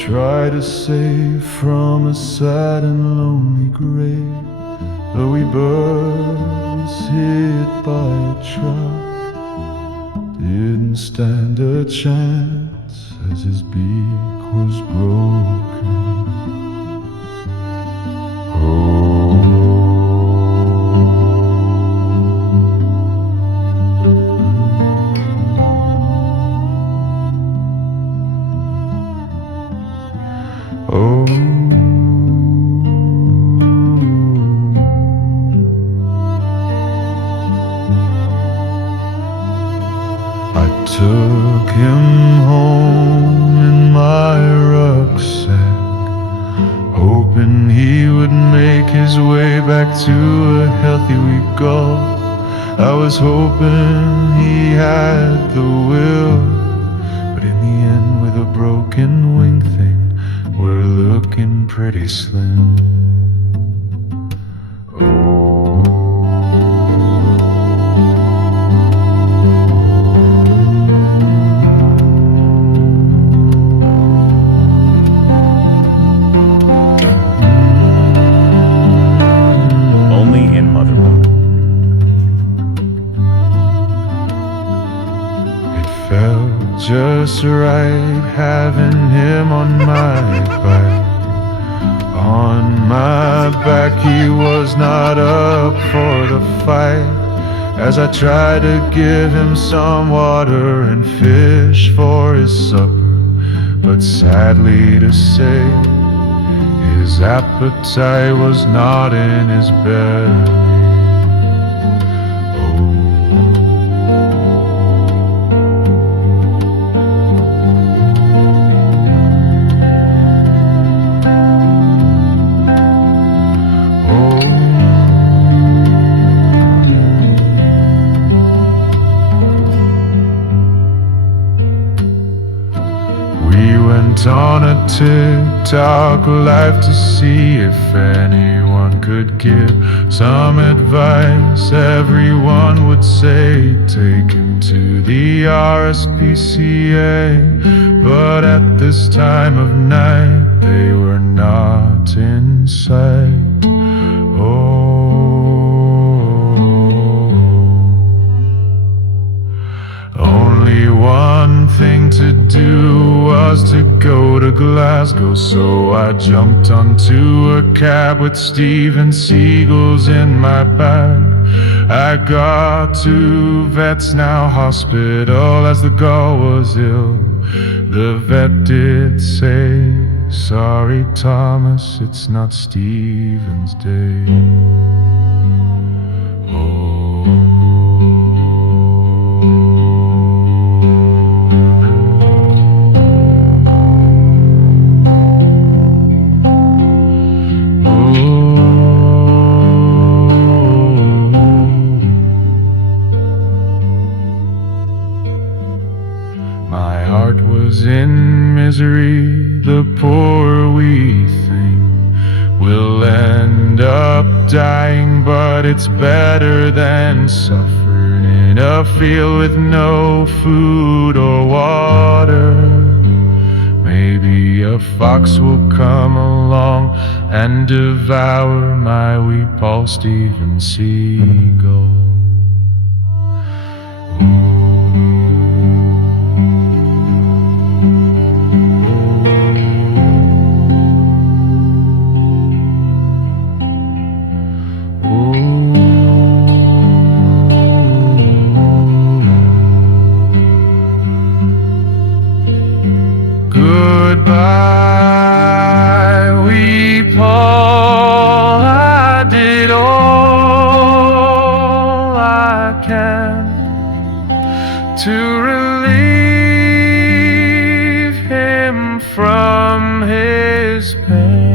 try to save from a sad and lonely grave. The wee bird was hit by a truck, didn't stand a chance as his beak was broken. Oh, I took him home in my rucksack, hoping he would make his way back to a healthy wee gull. I was hoping he had the will, but in the end, with a broken wing thing, we're looking pretty slim. Only in Motherwell. It felt just right having him on my back. On my back, he was not up for the fight. As I tried to give him some water and fish for his supper, but sadly to say, his appetite was not in his belly. We went on a TikTok live to see if anyone could give some advice. Everyone would say take him to the RSPCA, but at this time of night they were not in sight. Only one thing to do was to go to Glasgow, so I jumped onto a cab with Steve and Seagulls in my bag. I got to Vets Now Hospital as the gull was ill. The vet did say, "Sorry Thomas, it's not Stephen's day." My heart was in misery, the poor wee thing will end up dying, but it's better than suffering in a field with no food or water. Maybe a fox will come along and devour my wee Paul Stephen Seagull. Goodbye, wee Paul, I did all I can to relieve him from his pain.